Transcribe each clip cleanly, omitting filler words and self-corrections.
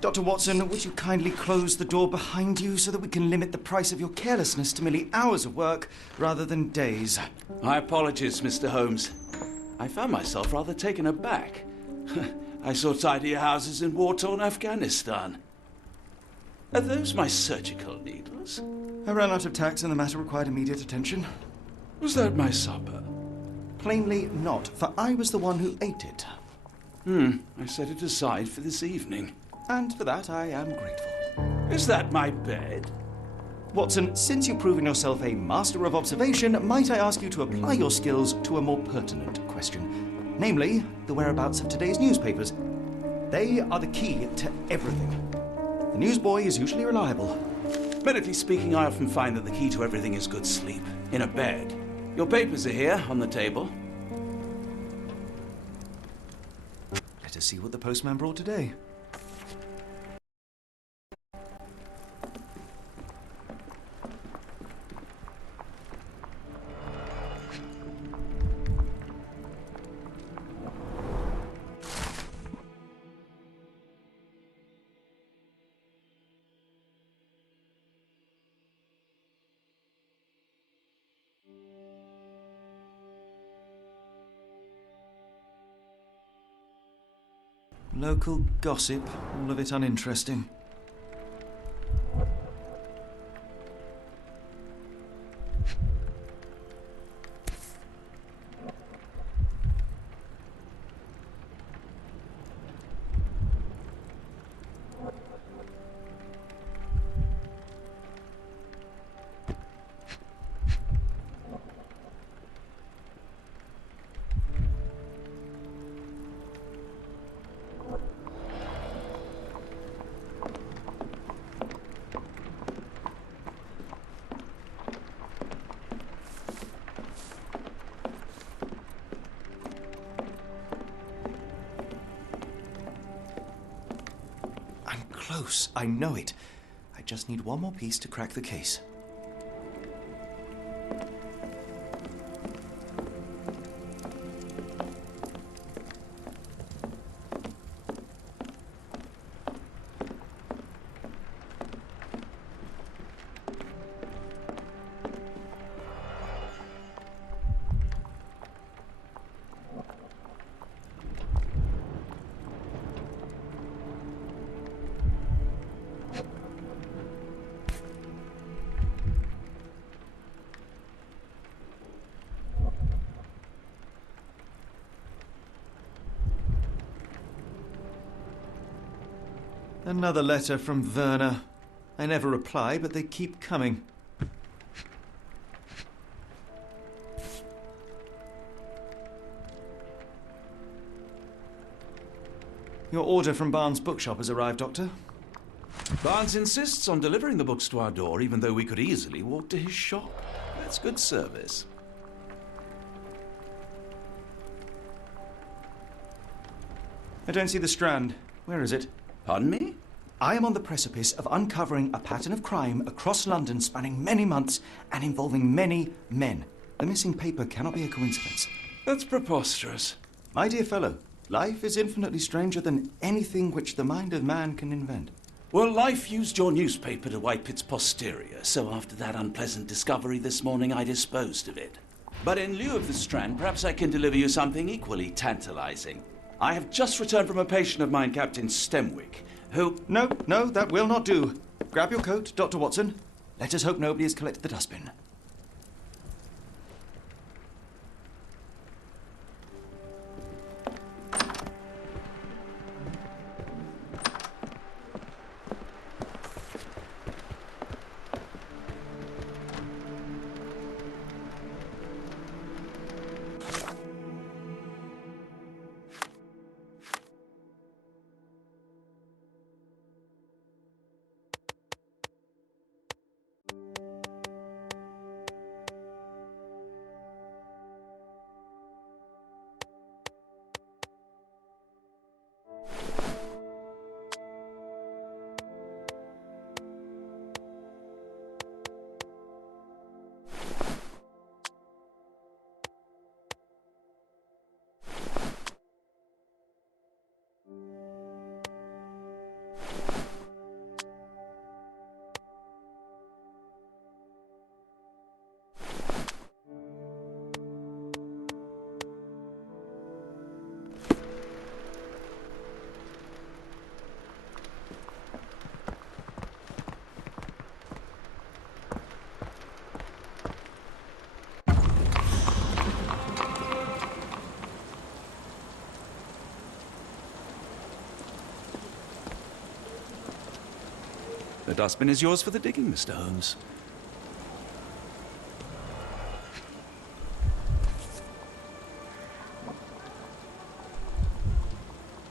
Dr. Watson, would you kindly close the door behind you so that we can limit the price of your carelessness to merely hours of work rather than days? My apologies, Mr. Holmes. I found myself rather taken aback. I saw tidier houses in war-torn Afghanistan. Are those my surgical needles? I ran out of tacks and the matter required immediate attention. Was that my supper? Plainly not, for I was the one who ate it. I set it aside for this evening. And for that I am grateful. Is that my bed? Watson, since you've proven yourself a master of observation, might I ask you to apply your skills to a more pertinent question? Namely, the whereabouts of today's newspapers. They are the key to everything. The newsboy is usually reliable. Medically speaking, I often find that the key to everything is good sleep. In a bed. Your papers are here, on the table. Let us see what the postman brought today. Local gossip, all of it uninteresting. Close, I know it. I just need one more piece to crack the case. Another letter from Werner. I never reply, but they keep coming. Your order from Barnes' bookshop has arrived, Doctor. Barnes insists on delivering the books to our door, even though we could easily walk to his shop. That's good service. I don't see the Strand. Where is it? Pardon me? I am on the precipice of uncovering a pattern of crime across London spanning many months and involving many men. The missing paper cannot be a coincidence. That's preposterous. My dear fellow, life is infinitely stranger than anything which the mind of man can invent. Well, life used your newspaper to wipe its posterior, so after that unpleasant discovery this morning, I disposed of it. But in lieu of the Strand, perhaps I can deliver you something equally tantalizing. I have just returned from a patient of mine, Captain Stemwick, who... No, that will not do. Grab your coat, Dr. Watson. Let us hope nobody has collected the dustbin. The dustbin is yours for the digging, Mr. Holmes.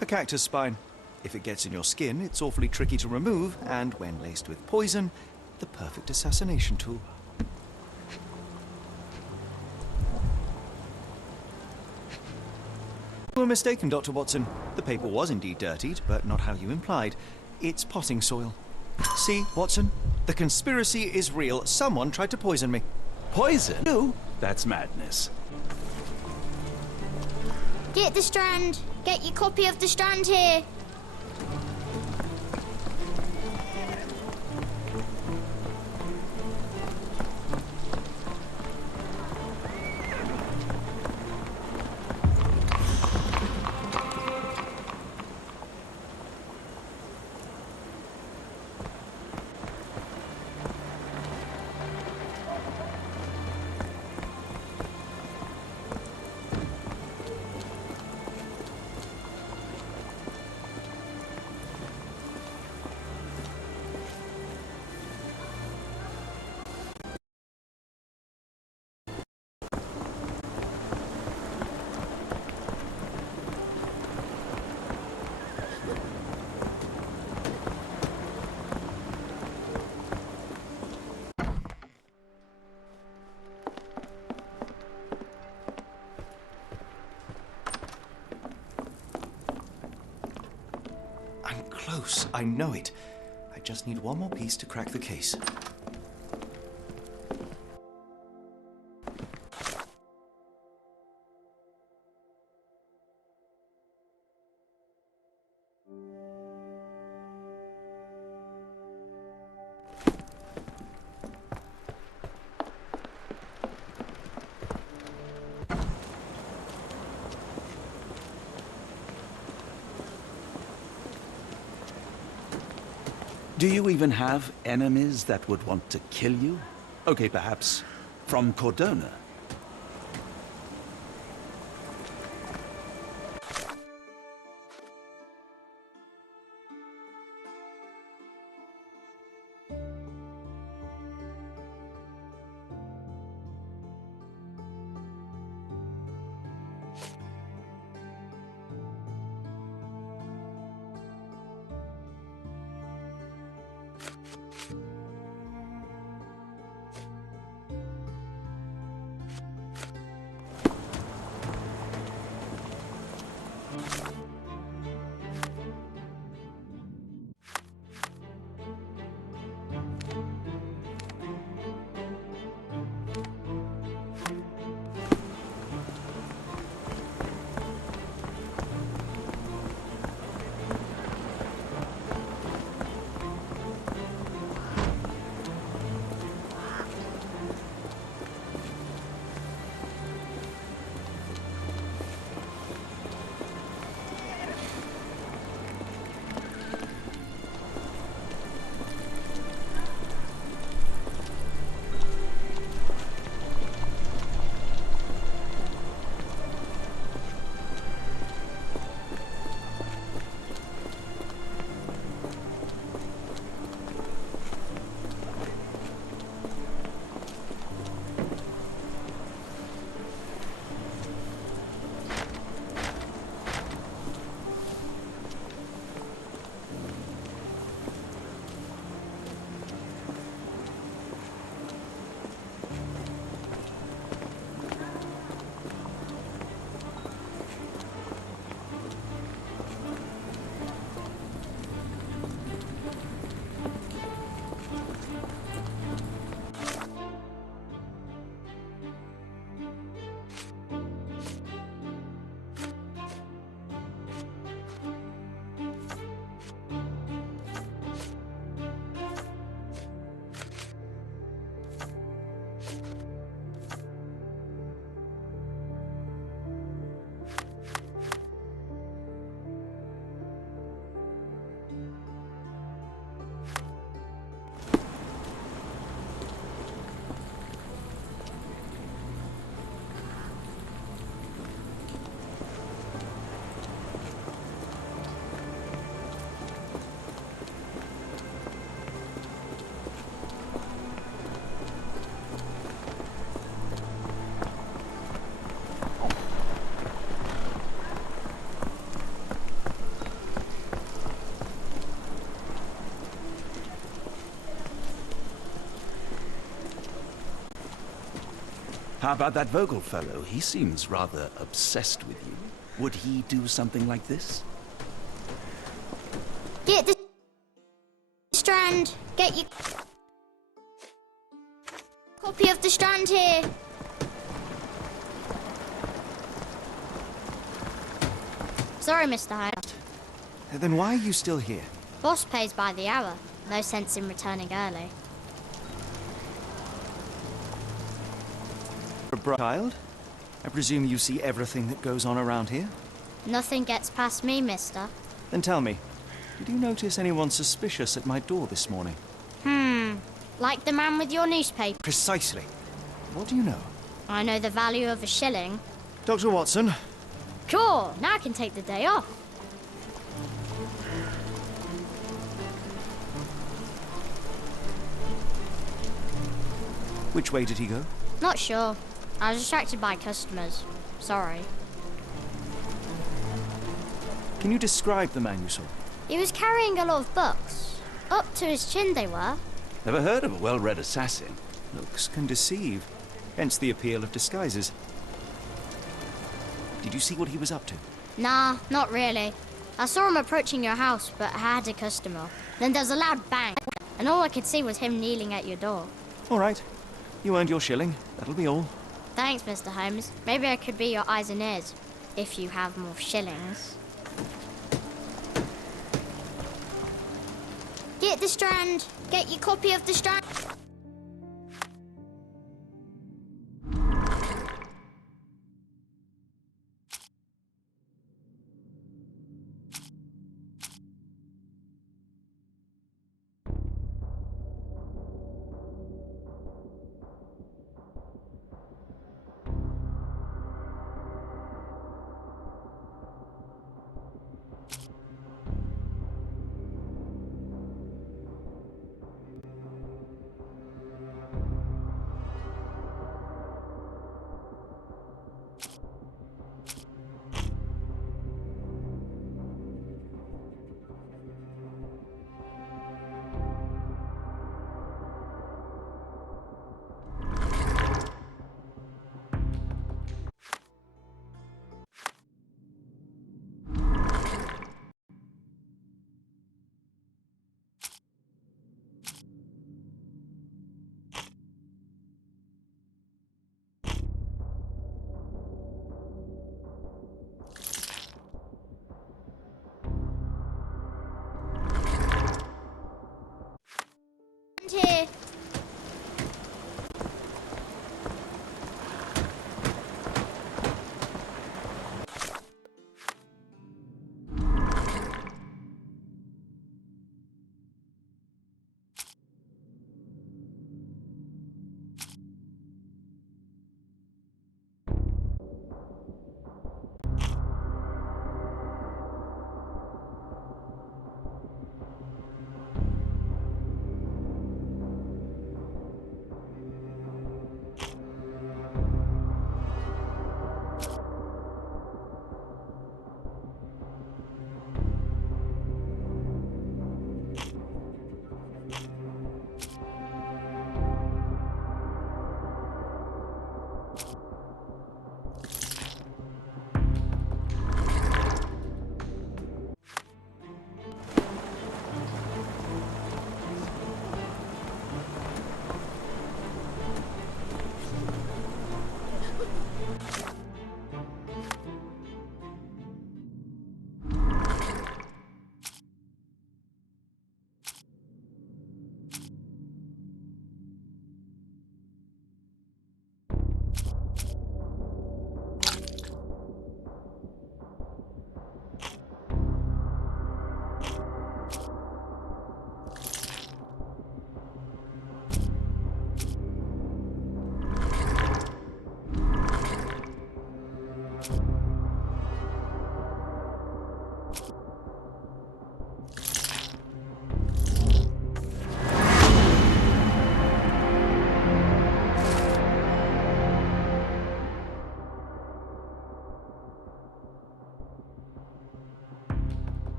A cactus spine. If it gets in your skin, it's awfully tricky to remove, and when laced with poison, the perfect assassination tool. You were mistaken, Dr. Watson. The paper was indeed dirtied, but not how you implied. It's potting soil. See, Watson? The conspiracy is real. Someone tried to poison me. Poison? You? That's madness. Get the Strand. Get your copy of the Strand here. I'm close. I know it. I just need one more piece to crack the case. Do you even have enemies that would want to kill you? Okay, perhaps from Cordona. How about that Vogel fellow? He seems rather obsessed with you. Would he do something like this? Get the strand. Get your copy of the strand here. Sorry, Mr. Holmes. Then why are you still here? Boss pays by the hour. No sense in returning early. A bright child? I presume you see everything that goes on around here? Nothing gets past me, mister. Then tell me, did you notice anyone suspicious at my door this morning? Like the man with your newspaper. Precisely. What do you know? I know the value of a shilling. Dr. Watson? Cool, now I can take the day off. Which way did he go? Not sure. I was distracted by customers. Sorry. Can you describe the man you saw? He was carrying a lot of books. Up to his chin they were. Never heard of a well-read assassin. Looks can deceive. Hence the appeal of disguises. Did you see what he was up to? Nah, not really. I saw him approaching your house, but I had a customer. Then there was a loud bang, and all I could see was him kneeling at your door. All right. You earned your shilling. That'll be all. Thanks, Mr. Holmes. Maybe I could be your eyes and ears, if you have more shillings. Get the strand. Get your copy of the strand.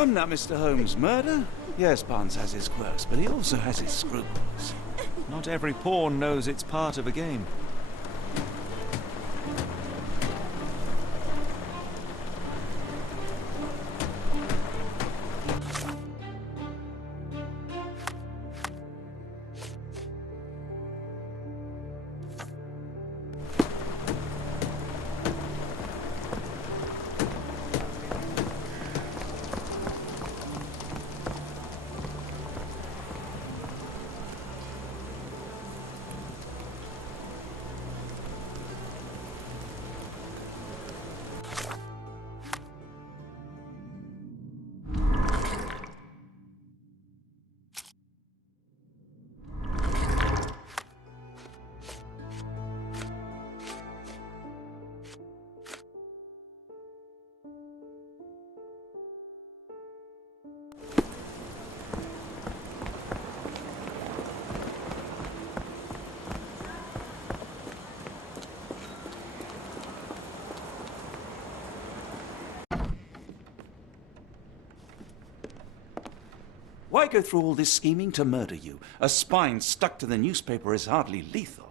Come now, Mr. Holmes. Murder? Yes, Barnes has his quirks, but he also has his scruples. Not every pawn knows it's part of a game. Why go through all this scheming to murder you? A spine stuck to the newspaper is hardly lethal.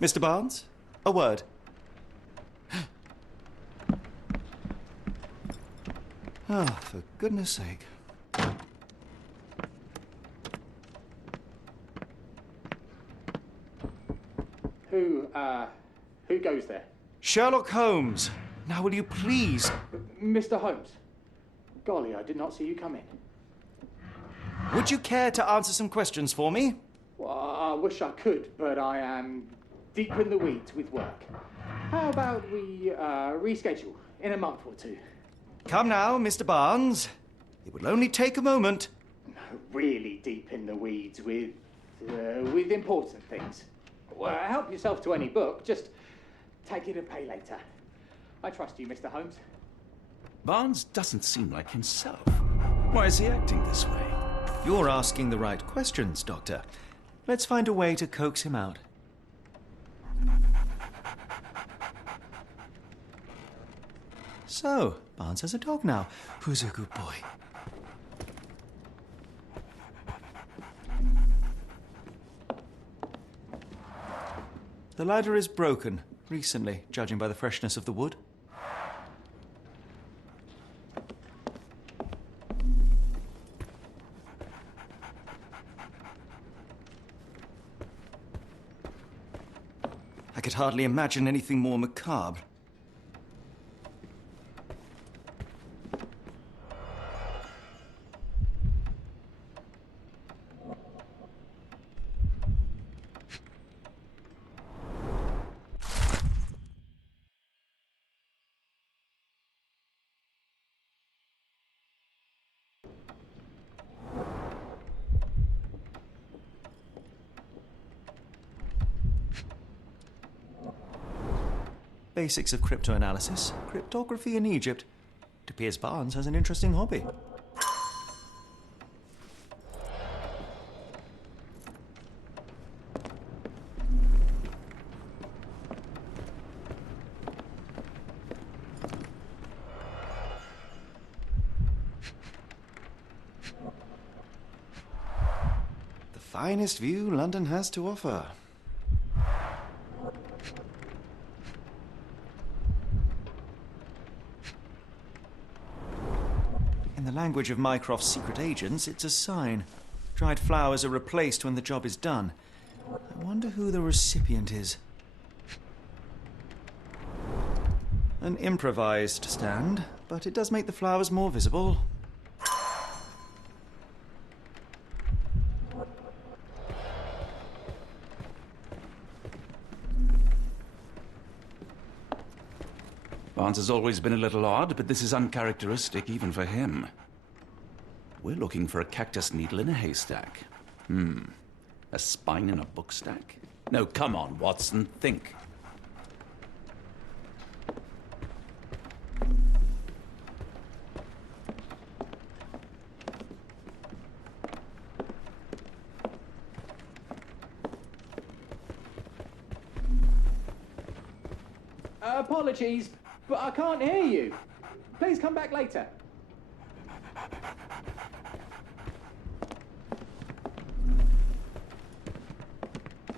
Mr. Barnes, a word. Ah, for goodness sake. Who goes there? Sherlock Holmes. Now will you please... Mr. Holmes. Golly, I did not see you come in. Would you care to answer some questions for me? Well, I wish I could, but I am deep in the weeds with work. How about we reschedule in a month or two? Come now, Mr. Barnes. It will only take a moment. No, really deep in the weeds with important things. Well, help yourself to any book. Just take it and pay later. I trust you, Mr. Holmes. Barnes doesn't seem like himself. Why is he acting this way? You're asking the right questions, Doctor. Let's find a way to coax him out. So, Barnes has a dog now. Who's a good boy? The ladder is broken, recently, judging by the freshness of the wood. I could hardly imagine anything more macabre. Basics of cryptoanalysis, cryptography in Egypt. It appears Barnes has an interesting hobby. finest view London has to offer. In the language of Mycroft's secret agents, it's a sign. Dried flowers are replaced when the job is done. I wonder who the recipient is. An improvised stand, but it does make the flowers more visible. Barnes has always been a little odd, but this is uncharacteristic even for him. We're looking for a cactus needle in a haystack. A spine in a book stack? No, come on, Watson, think. Apologies, but I can't hear you. Please come back later.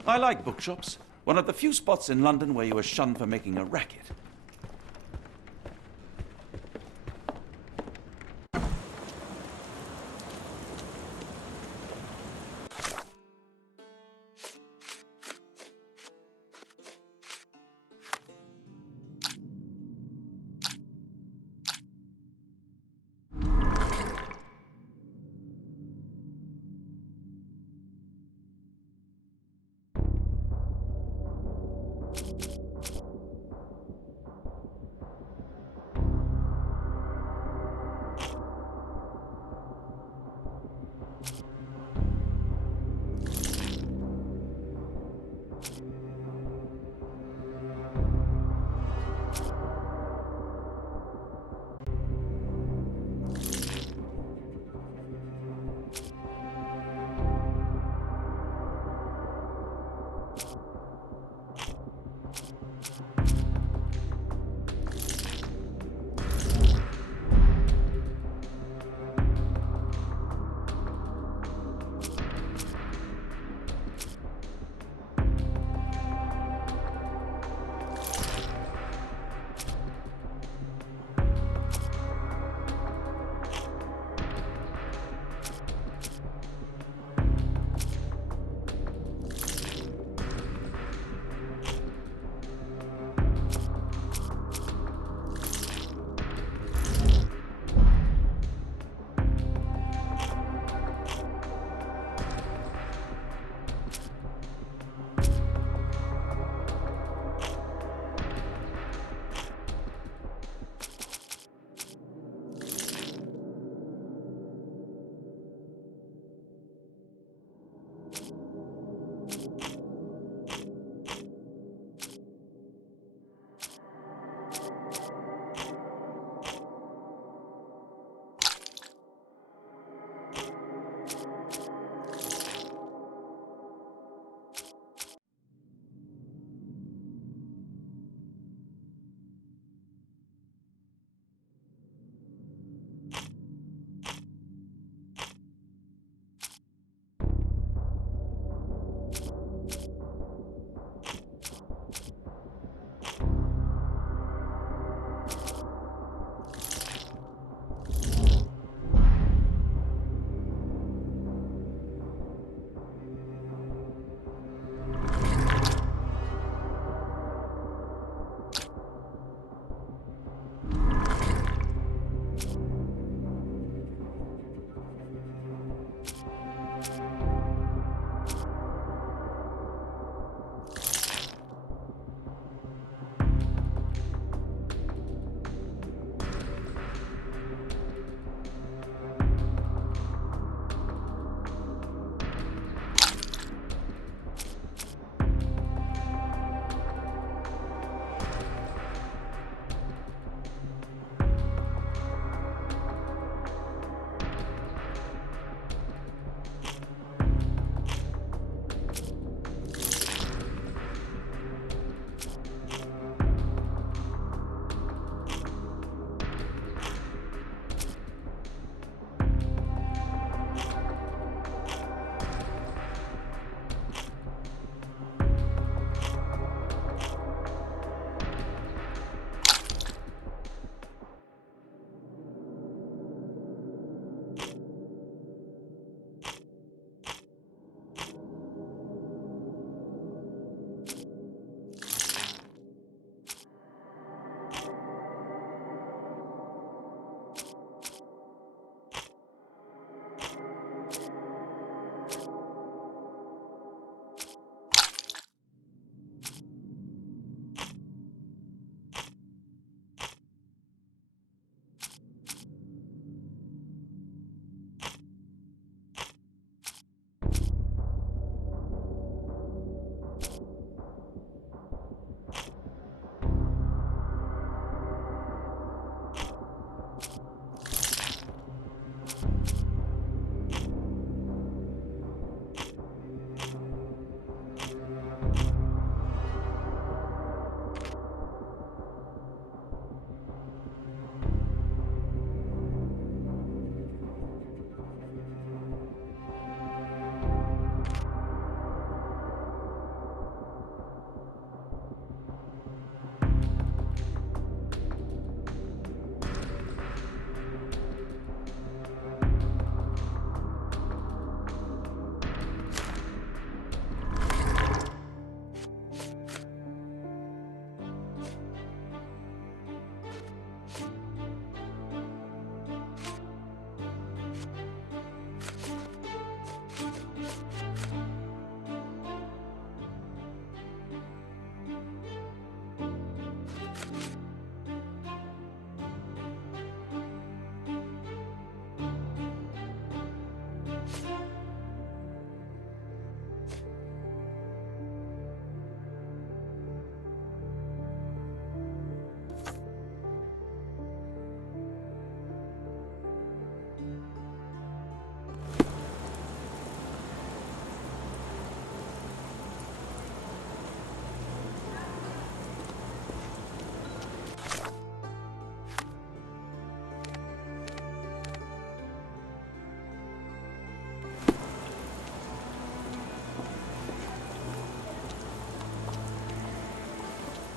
I like bookshops. One of the few spots in London where you are shunned for making a racket.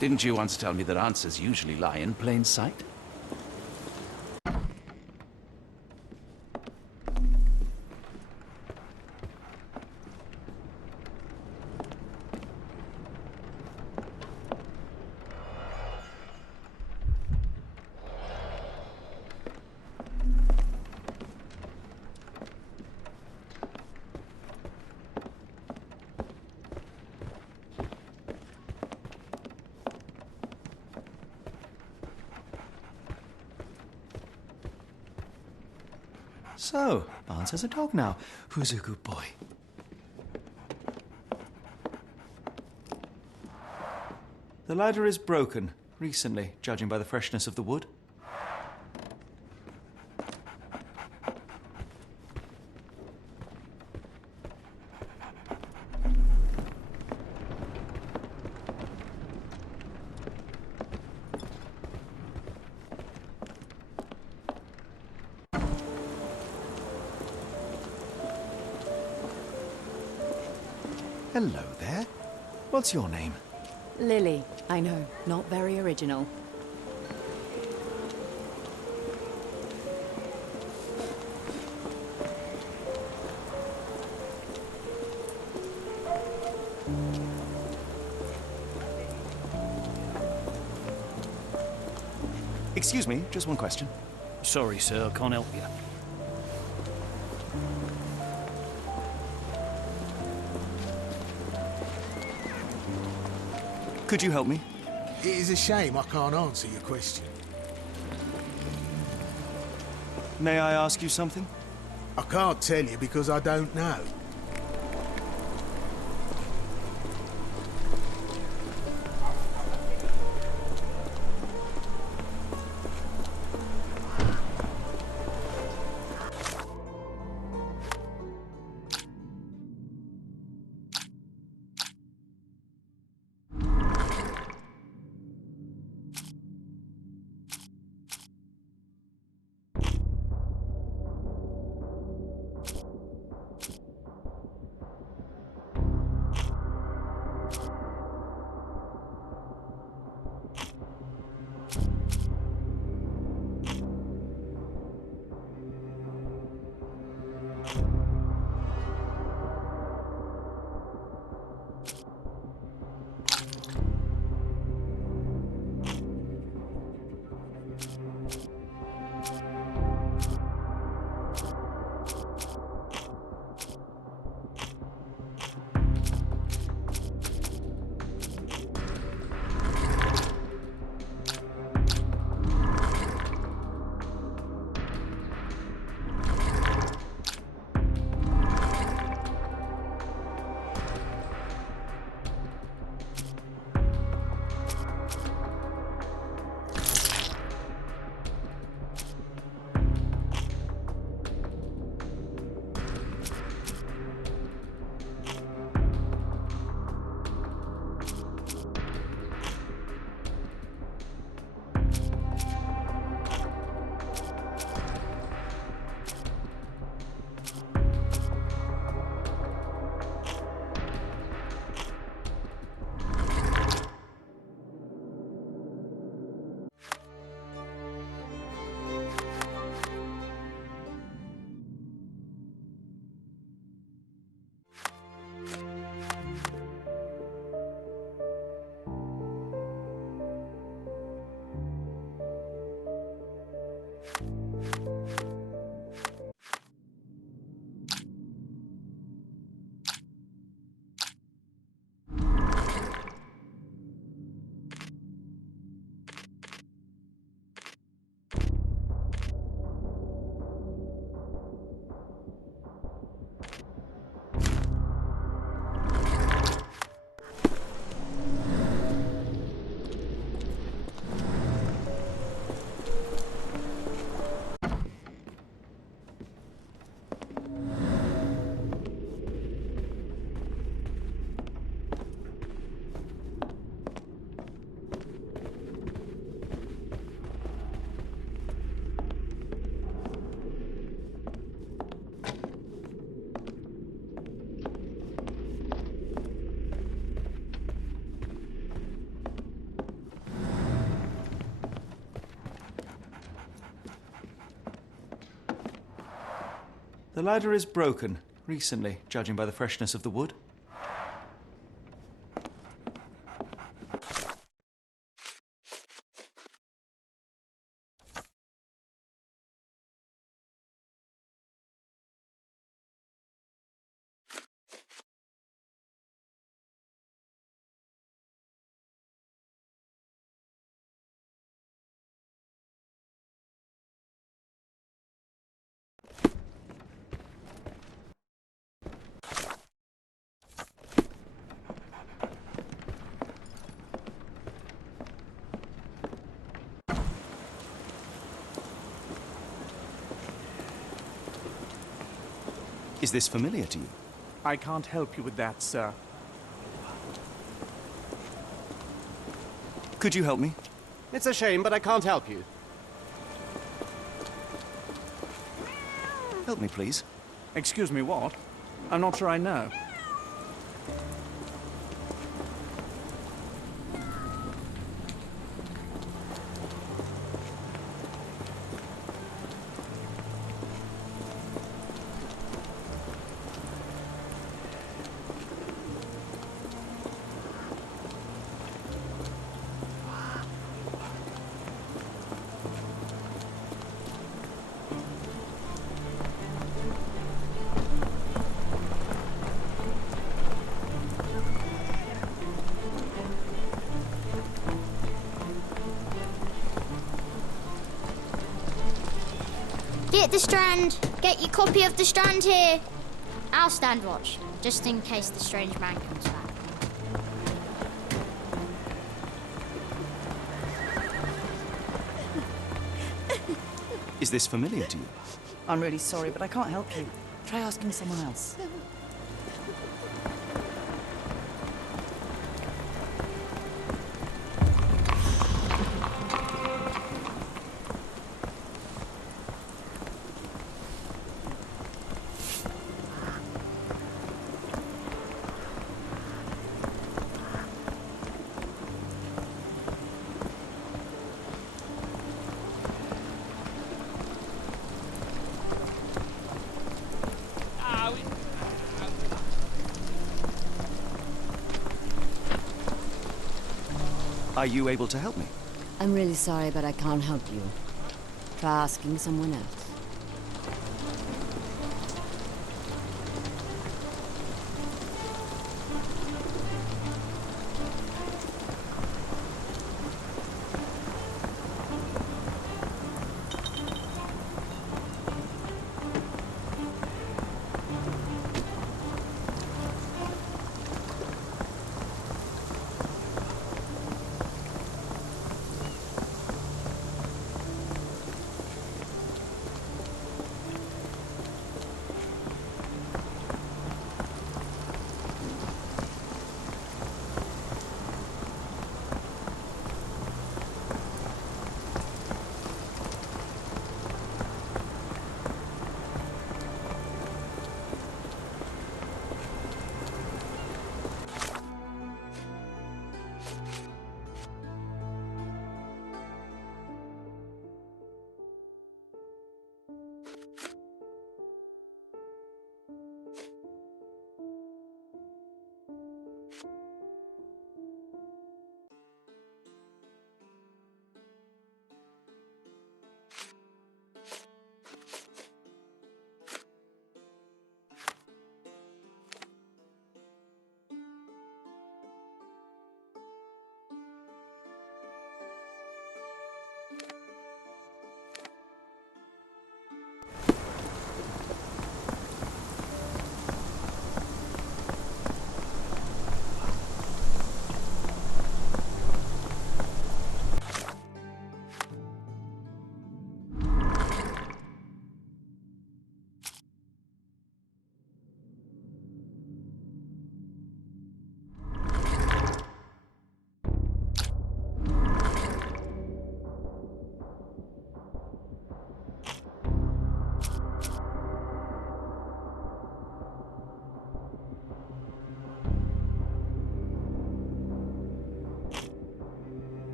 Didn't you once tell me that answers usually lie in plain sight? So, Barnes has a dog now. Who's a good boy? The ladder is broken, recently, judging by the freshness of the wood. Hello there. What's your name? Lily. I know, not very original. Excuse me, just one question. Sorry, sir, I can't help you. Could you help me? It is a shame I can't answer your question. May I ask you something? I can't tell you because I don't know. The ladder is broken, recently, judging by the freshness of the wood. Is this familiar to you? I can't help you with that, sir. Could you help me? It's a shame, but I can't help you. Help me, please. Excuse me, what? I'm not sure I know. Get the Strand! Get your copy of the Strand here! I'll stand watch, just in case the strange man comes back. Is this familiar to you? I'm really sorry, but I can't help you. Try asking someone else. Are you able to help me? I'm really sorry, but I can't help you. Try asking someone else.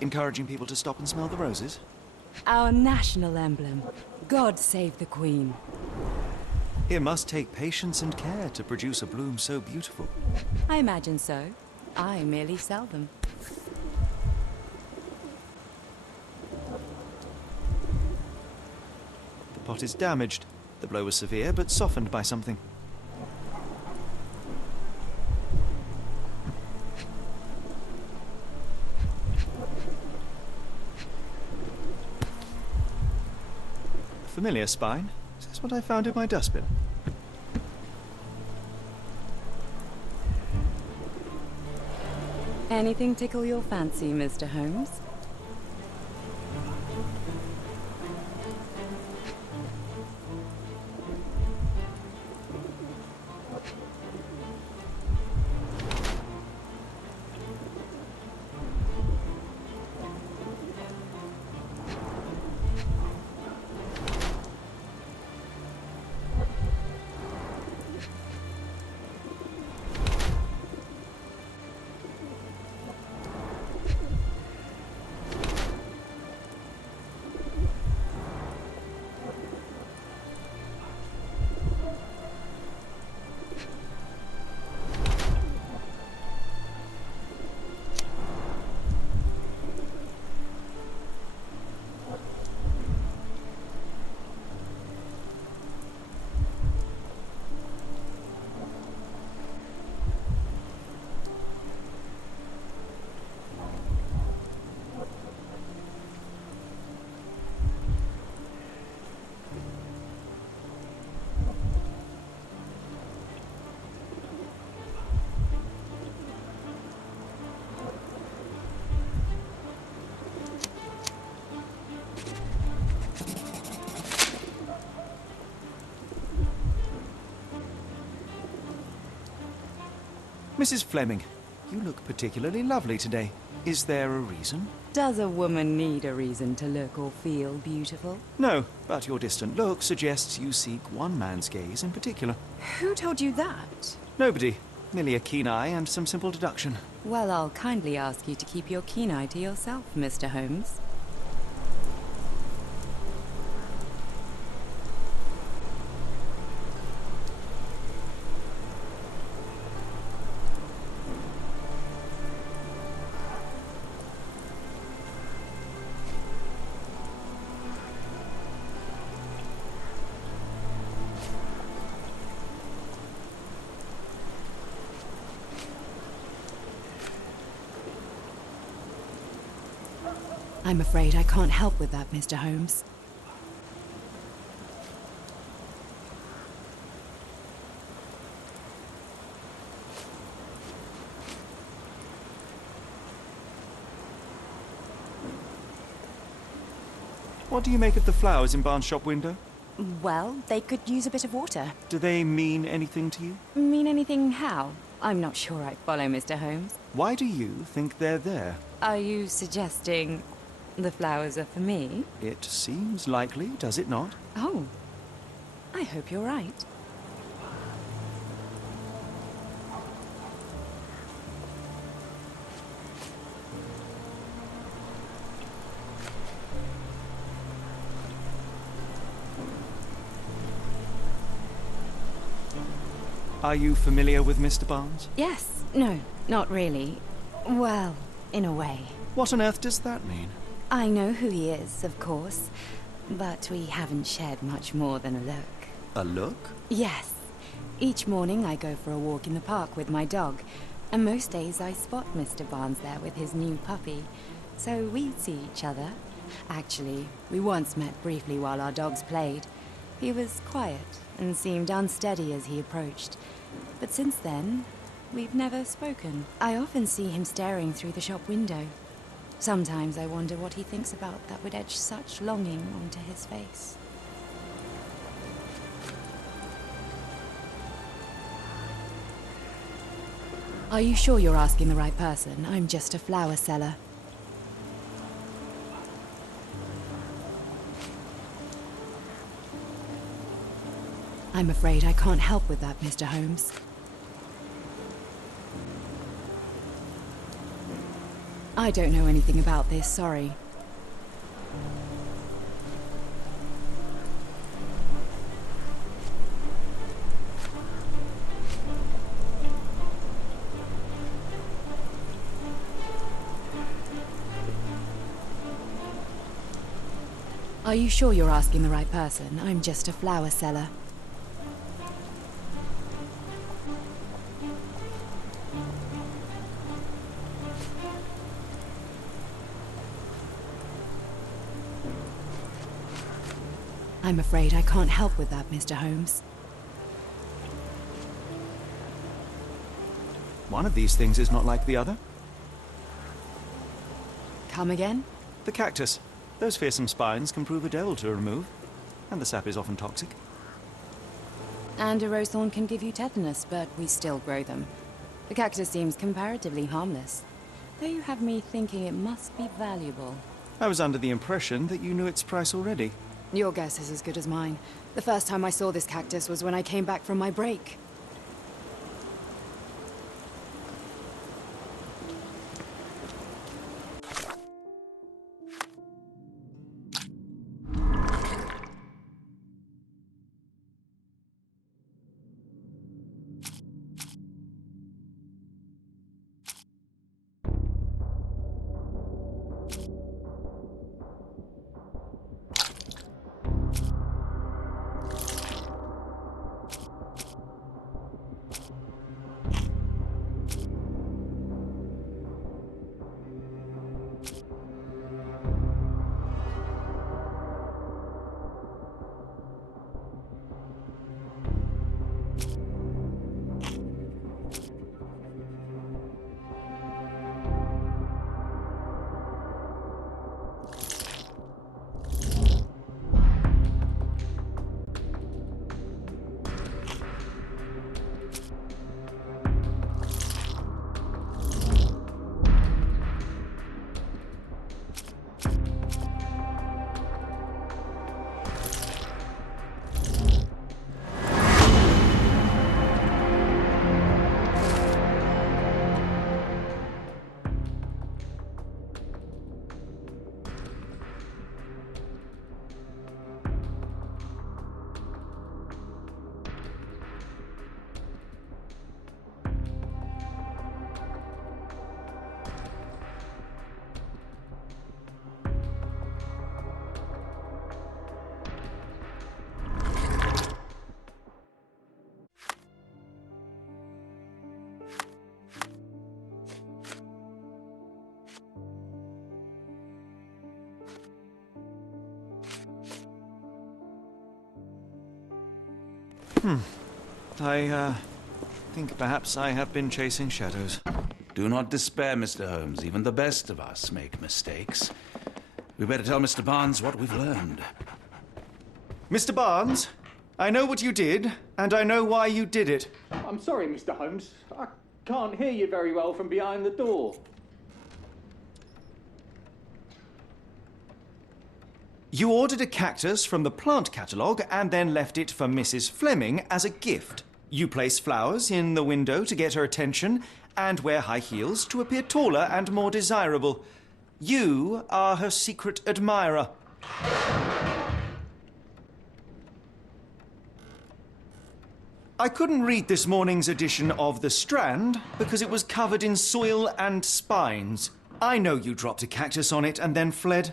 Encouraging people to stop and smell the roses? Our national emblem. God save the Queen. It must take patience and care to produce a bloom so beautiful. I imagine so. I merely sell them. The pot is damaged. The blow was severe, but softened by something. A familiar spine. Is this what I found in my dustbin? Anything tickle your fancy, Mr. Holmes? Mrs. Fleming, you look particularly lovely today. Is there a reason? Does a woman need a reason to look or feel beautiful? No, but your distant look suggests you seek one man's gaze in particular. Who told you that? Nobody. Merely a keen eye and some simple deduction. Well, I'll kindly ask you to keep your keen eye to yourself, Mr. Holmes. I'm afraid I can't help with that, Mr. Holmes. What do you make of the flowers in Barnes' shop window? Well, they could use a bit of water. Do they mean anything to you? Mean anything how? I'm not sure I follow, Mr. Holmes. Why do you think they're there? Are you suggesting the flowers are for me? It seems likely, does it not? Oh, I hope you're right. Are you familiar with Mr. Barnes? Yes. No, not really. Well, in a way. What on earth does that mean? I know who he is, of course, but we haven't shared much more than a look. A look? Yes. Each morning I go for a walk in the park with my dog, and most days I spot Mr. Barnes there with his new puppy, so we see each other. Actually, we once met briefly while our dogs played. He was quiet and seemed unsteady as he approached, but since then, we've never spoken. I often see him staring through the shop window. Sometimes I wonder what he thinks about that would etch such longing onto his face. Are you sure you're asking the right person? I'm just a flower seller. I'm afraid I can't help with that, Mr. Holmes. I don't know anything about this, sorry. Are you sure you're asking the right person? I'm just a flower seller. I'm afraid I can't help with that, Mr. Holmes. One of these things is not like the other. Come again? The cactus. Those fearsome spines can prove a devil to remove, and the sap is often toxic. And a rose thorn can give you tetanus, but we still grow them. The cactus seems comparatively harmless, though you have me thinking it must be valuable. I was under the impression that you knew its price already. Your guess is as good as mine. The first time I saw this cactus was when I came back from my break. I think perhaps I have been chasing shadows. Do not despair, Mr. Holmes. Even the best of us make mistakes. We better tell Mr. Barnes what we've learned. Mr. Barnes, I know what you did, and I know why you did it. I'm sorry, Mr. Holmes. I can't hear you very well from behind the door. You ordered a cactus from the plant catalogue and then left it for Mrs. Fleming as a gift. You place flowers in the window to get her attention and wear high heels to appear taller and more desirable. You are her secret admirer. I couldn't read this morning's edition of The Strand because it was covered in soil and spines. I know you dropped a cactus on it and then fled.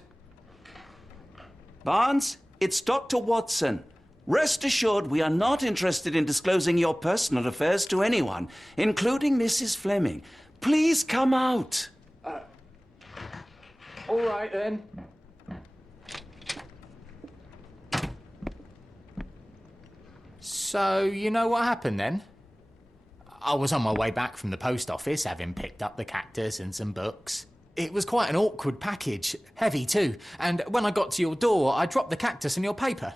Barnes, it's Dr. Watson. Rest assured we are not interested in disclosing your personal affairs to anyone, including Mrs. Fleming. Please come out. All right, then. So, you know what happened then? I was on my way back from the post office, having picked up the cactus and some books. It was quite an awkward package, heavy too, and when I got to your door, I dropped the cactus and your paper.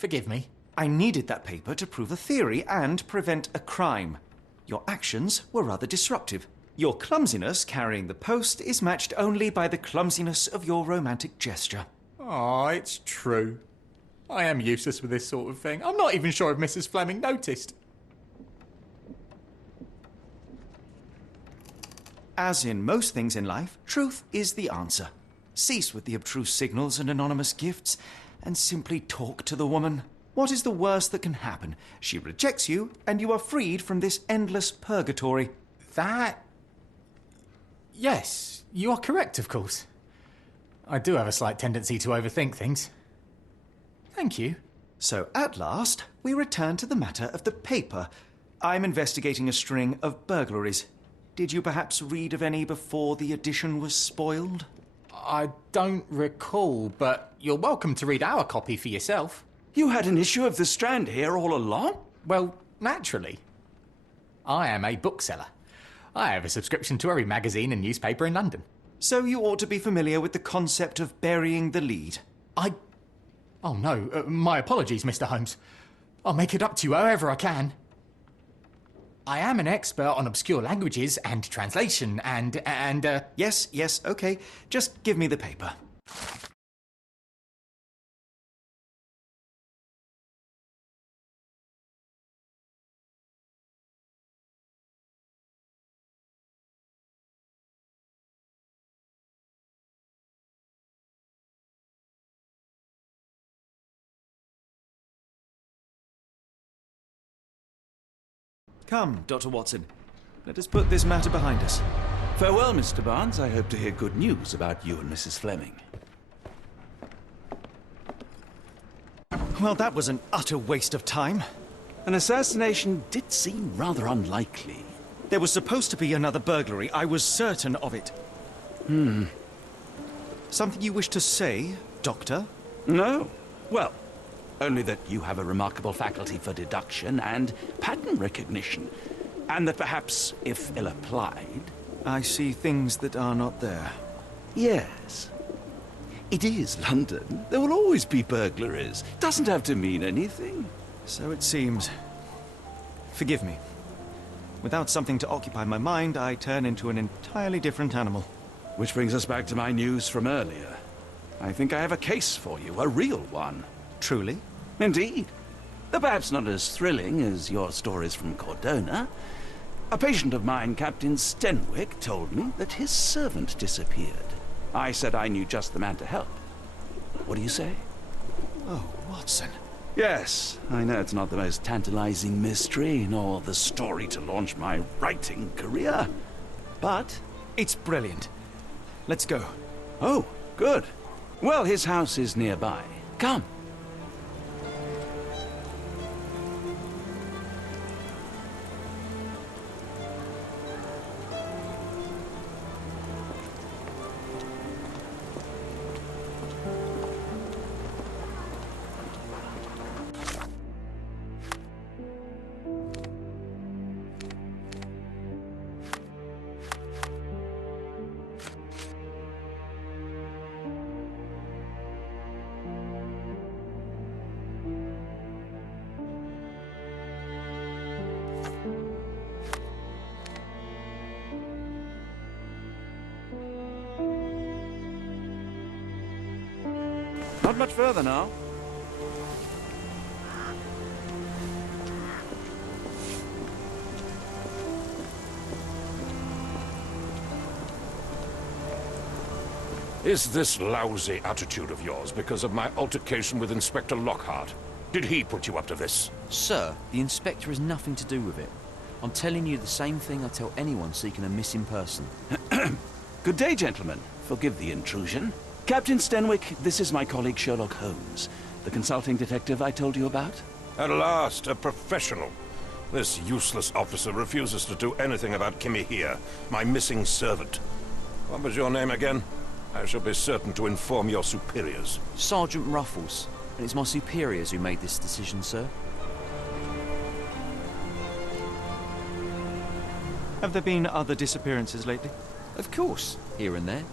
Forgive me. I needed that paper to prove a theory and prevent a crime. Your actions were rather disruptive. Your clumsiness carrying the post is matched only by the clumsiness of your romantic gesture. Oh, it's true. I am useless with this sort of thing. I'm not even sure if Mrs. Fleming noticed. As in most things in life, truth is the answer. Cease with the abstruse signals and anonymous gifts, and simply talk to the woman. What is the worst that can happen? She rejects you, and you are freed from this endless purgatory. That... Yes, you are correct, of course. I do have a slight tendency to overthink things. Thank you. So, at last, we return to the matter of the paper. I'm investigating a string of burglaries. Did you perhaps read of any before the edition was spoiled? I don't recall, but you're welcome to read our copy for yourself. You had an issue of The Strand here all along? Well, naturally. I am a bookseller. I have a subscription to every magazine and newspaper in London. So you ought to be familiar with the concept of burying the lead. Oh no, my apologies, Mr. Holmes. I'll make it up to you however I can. I am an expert on obscure languages and translation and Yes, okay. Just give me the paper. Come, Dr. Watson. Let us put this matter behind us. Farewell, Mr. Barnes. I hope to hear good news about you and Mrs. Fleming. Well, that was an utter waste of time. An assassination did seem rather unlikely. There was supposed to be another burglary. I was certain of it. Something you wish to say, Doctor? No. Well, only that you have a remarkable faculty for deduction and pattern recognition. And that perhaps, if ill-applied... I see things that are not there. Yes. It is London. There will always be burglaries. Doesn't have to mean anything. So it seems. Forgive me. Without something to occupy my mind, I turn into an entirely different animal. Which brings us back to my news from earlier. I think I have a case for you, a real one. Truly? Indeed. Though perhaps not as thrilling as your stories from Cordona. A patient of mine, Captain Stenwick, told me that his servant disappeared. I said I knew just the man to help. What do you say? Oh, Watson. Yes, I know it's not the most tantalizing mystery, nor the story to launch my writing career. But it's brilliant. Let's go. Oh, good. Well, his house is nearby. Come. Not much further now. Is this lousy attitude of yours because of my altercation with Inspector Lockhart? Did he put you up to this? Sir, the Inspector has nothing to do with it. I'm telling you the same thing I tell anyone seeking a missing person. Good day, gentlemen. Forgive the intrusion. Captain Stenwick, this is my colleague Sherlock Holmes, the consulting detective I told you about. At last, a professional. This useless officer refuses to do anything about Kimmy here, my missing servant. What was your name again? I shall be certain to inform your superiors. Sergeant Ruffles, and it's my superiors who made this decision, sir. Have there been other disappearances lately? Of course, here and there.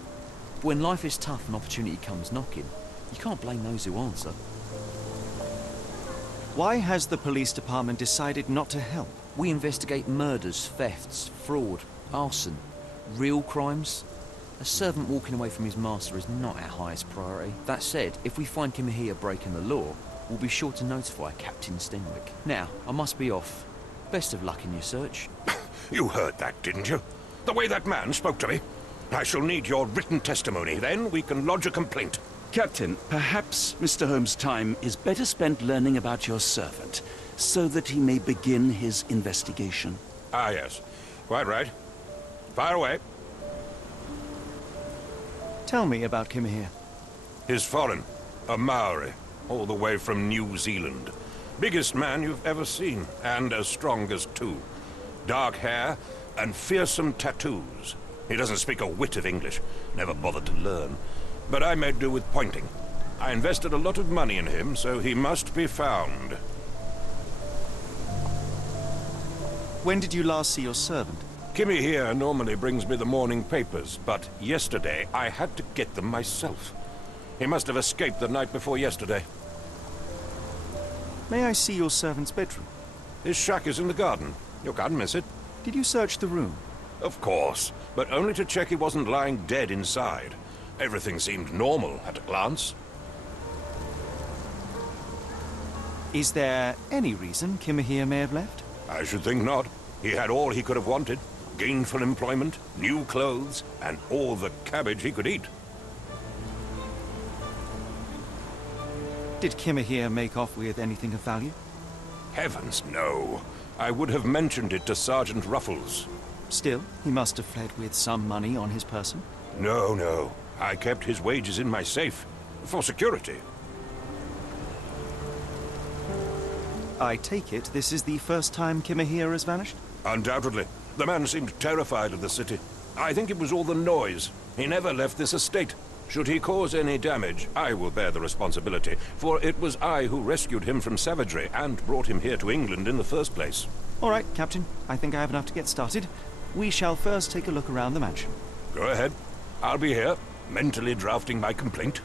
But when life is tough and opportunity comes knocking, you can't blame those who answer. Why has the police department decided not to help? We investigate murders, thefts, fraud, arson, real crimes. A servant walking away from his master is not our highest priority. That said, if we find Kimahia breaking the law, we'll be sure to notify Captain Stenwick. Now, I must be off. Best of luck in your search. You heard that, didn't you? The way that man spoke to me. I shall need your written testimony. Then we can lodge a complaint. Captain, perhaps Mr. Holmes' time is better spent learning about your servant, so that he may begin his investigation. Ah, yes. Quite right. Fire away. Tell me about Kimahir. He's foreign. A Maori. All the way from New Zealand. Biggest man you've ever seen, and as strong as two. Dark hair and fearsome tattoos. He doesn't speak a whit of English. Never bothered to learn. But I made do with pointing. I invested a lot of money in him, so he must be found. When did you last see your servant? Kimmy here normally brings me the morning papers, but yesterday I had to get them myself. He must have escaped the night before yesterday. May I see your servant's bedroom? His shack is in the garden. You can't miss it. Did you search the room? Of course, but only to check he wasn't lying dead inside. Everything seemed normal at a glance. Is there any reason Kimahir may have left? I should think not. He had all he could have wanted. Gainful employment, new clothes, and all the cabbage he could eat. Did Kimahir make off with anything of value? Heavens, no. I would have mentioned it to Sergeant Ruffles. Still, he must have fled with some money on his person? No. I kept his wages in my safe. For security. I take it this is the first time Kimahir has vanished? Undoubtedly. The man seemed terrified of the city. I think it was all the noise. He never left this estate. Should he cause any damage, I will bear the responsibility, for it was I who rescued him from savagery and brought him here to England in the first place. All right, Captain. I think I have enough to get started. We shall first take a look around the mansion. Go ahead. I'll be here, mentally drafting my complaint.